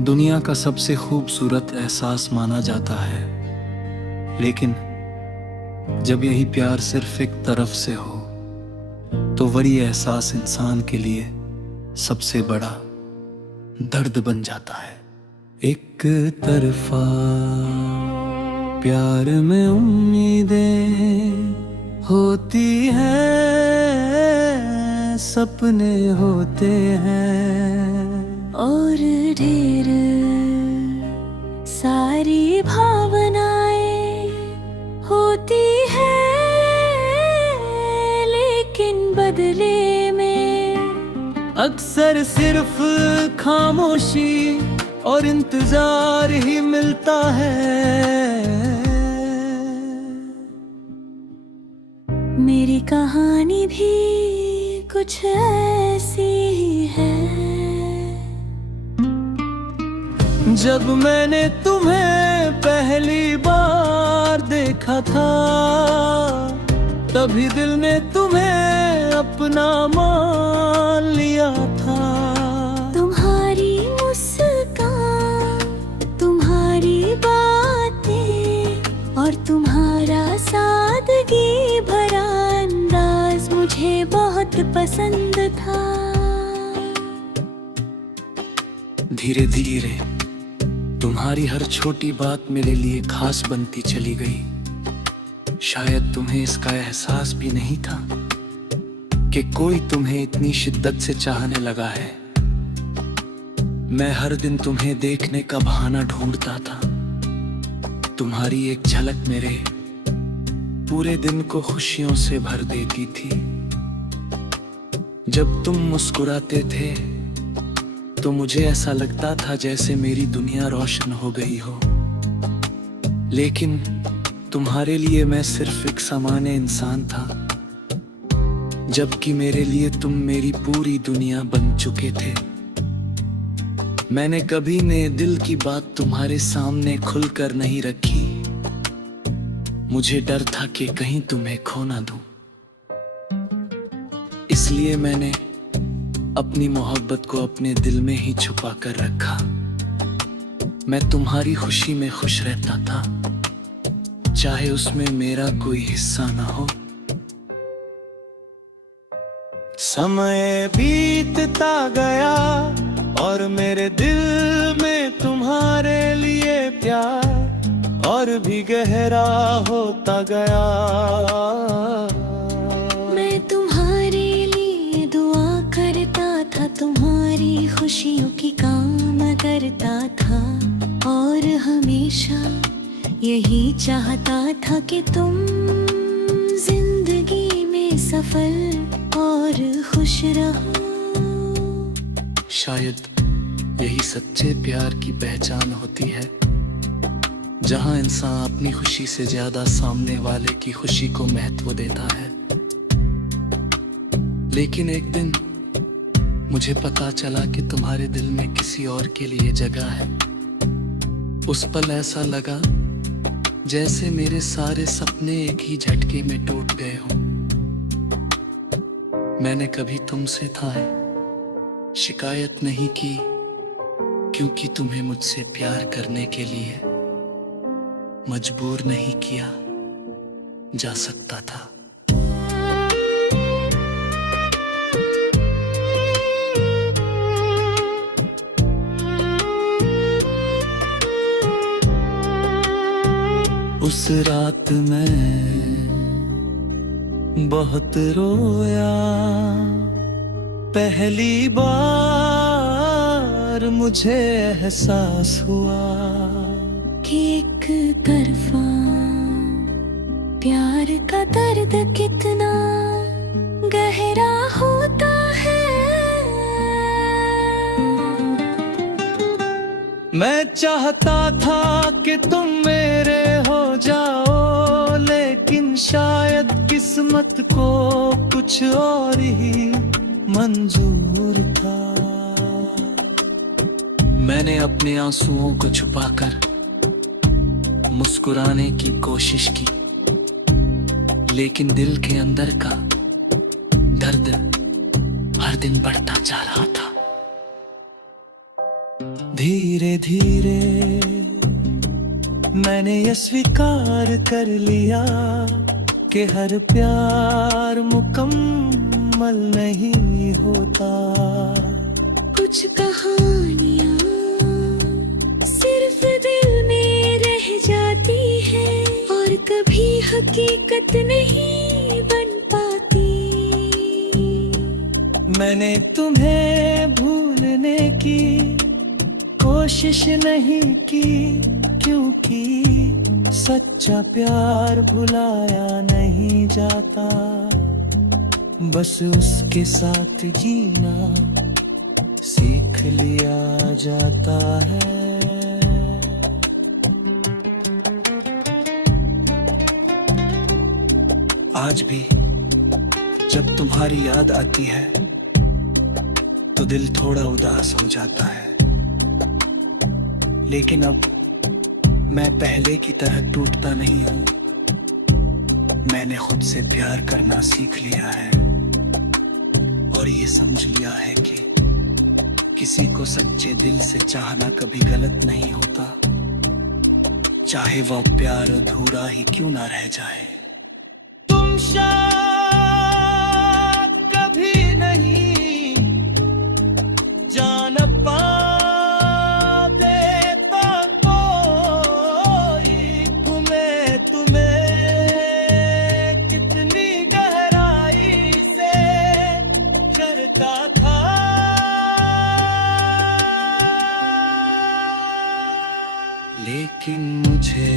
दुनिया का सबसे खूबसूरत एहसास माना जाता है, लेकिन जब यही प्यार सिर्फ एक तरफ से हो तो वही एहसास इंसान के लिए सबसे बड़ा दर्द बन जाता है। एक तरफा प्यार में उम्मीदें होती हैं, सपने होते हैं और ढेर सारी भावनाएं होती हैं, लेकिन बदले में अक्सर सिर्फ खामोशी और इंतजार ही मिलता है। मेरी कहानी भी कुछ ऐसी ही है। जब मैंने तुम्हें पहली बार देखा था, तभी दिल ने तुम्हें अपना मान लिया था। तुम्हारी मुस्कान, तुम्हारी बातें और तुम्हारा सादगी भरा अंदाज मुझे बहुत पसंद था। धीरे धीरे तुम्हारी हर छोटी बात मेरे लिए खास बनती चली गई। शायद तुम्हें इसका एहसास भी नहीं था कि कोई तुम्हें इतनी शिद्दत से चाहने लगा है। मैं हर दिन तुम्हें देखने का बहाना ढूंढता था। तुम्हारी एक झलक मेरे पूरे दिन को खुशियों से भर देती थी। जब तुम मुस्कुराते थे तो मुझे ऐसा लगता था जैसे मेरी दुनिया रोशन हो गई हो। लेकिन तुम्हारे लिए मैं सिर्फ एक सामान्य इंसान था, जबकि मेरे लिए तुम मेरी पूरी दुनिया बन चुके थे। मैंने कभी ने दिल की बात तुम्हारे सामने खुलकर नहीं रखी। मुझे डर था कि कहीं तुम्हें खो ना दूं। इसलिए मैंने अपनी मोहब्बत को अपने दिल में ही छुपा कर रखा। मैं तुम्हारी खुशी में खुश रहता था, चाहे उसमें मेरा कोई हिस्सा ना हो। समय बीतता गया और मेरे दिल में तुम्हारे लिए प्यार और भी गहरा होता गया। मैं तुम्हारे लिए दुआ करता था, तुम्हारी खुशियों की कामना करता था और हमेशा यही चाहता था कि तुम जिंदगी में सफल और खुश रहो। शायद यही सच्चे प्यार की पहचान होती है, जहां इंसान अपनी खुशी से ज्यादा सामने वाले की खुशी को महत्व देता है। लेकिन एक दिन मुझे पता चला कि तुम्हारे दिल में किसी और के लिए जगह है। उस पल ऐसा लगा जैसे मेरे सारे सपने एक ही झटके में टूट गए हों। मैंने कभी तुमसे था शिकायत नहीं की, क्योंकि तुम्हें मुझसे प्यार करने के लिए मजबूर नहीं किया जा सकता था। उस रात मैं बहुत रोया, पहली बार मुझे एहसास हुआ कि एक तरफा प्यार का दर्द कितना गहरा होता है। मैं चाहता था कि तुम मेरे हो जाओ, लेकिन शायद किस्मत को कुछ और ही मंजूर था। मैंने अपने आंसुओं को छुपाकर मुस्कुराने की कोशिश की, लेकिन दिल के अंदर का दर्द हर दिन बढ़ता जा रहा था। धीरे धीरे मैंने ये स्वीकार कर लिया कि हर प्यार मुकम्मल नहीं होता। कुछ कहानियाँ सिर्फ दिल में रह जाती है और कभी हकीकत नहीं बन पाती। मैंने तुम्हें भूलने की कोशिश नहीं की, क्योंकि सच्चा प्यार भुलाया नहीं जाता, बस उसके साथ जीना सीख लिया जाता है। आज भी जब तुम्हारी याद आती है तो दिल थोड़ा उदास हो जाता है, लेकिन अब मैं पहले की तरह टूटता नहीं हूं। मैंने खुद से प्यार करना सीख लिया है और ये समझ लिया है कि किसी को सच्चे दिल से चाहना कभी गलत नहीं होता, चाहे वह प्यार अधूरा ही क्यों ना रह जाए। तुम शायद कभी नहीं जान पाते तो कोई तुम्हें कितनी गहराई से करता था। लेकिन मुझे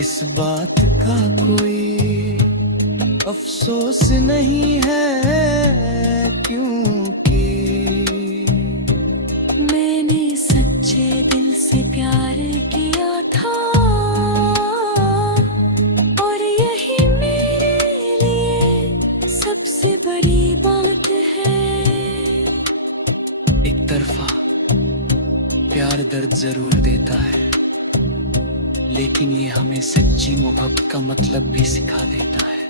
इस बात का कोई अफसोस नहीं है, क्योंकि मैंने सच्चे दिल से प्यार किया था और यही मेरे लिए सबसे बड़ी बात है। एक तरफा प्यार दर्द जरूर देता है, लेकिन ये हमें सच्ची मोहब्बत का मतलब भी सिखा देता है।